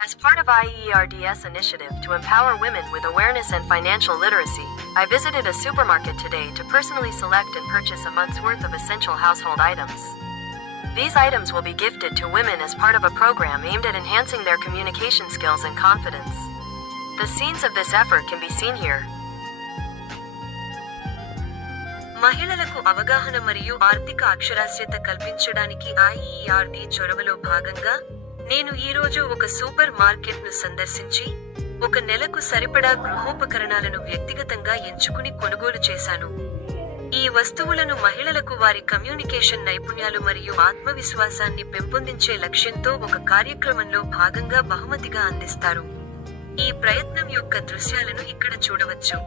As part of IERDS initiative to empower women with awareness and financial literacy, I visited a supermarket today to personally select and purchase a month's worth of essential household items. These items will be gifted to women as part of a program aimed at enhancing their communication skills and confidence. The scenes of this effort can be seen here. మహిళలకు అవగాహన మరియు ఆర్థిక అక్షరాస్యత కల్పించడానికి IERD చొరవలో భాగంగా నేను ఈ రోజు ఒక సూపర్ మార్కెట్ను సందర్శించి ఒక నెలకు సరిపడా గృహోపకరణాలను వ్యక్తిగతంగా ఎంచుకుని కొనుగోలు చేశాను. ఈ వస్తువులను మహిళలకు వారి కమ్యూనికేషన్ నైపుణ్యాలు మరియు ఆత్మవిశ్వాసాన్ని పెంపొందించే లక్ష్యంతో ఒక కార్యక్రమంలో భాగంగా బహుమతిగా అందిస్తారు. ఈ ప్రయత్నం యొక్క దృశ్యాలను ఇక్కడ చూడవచ్చు.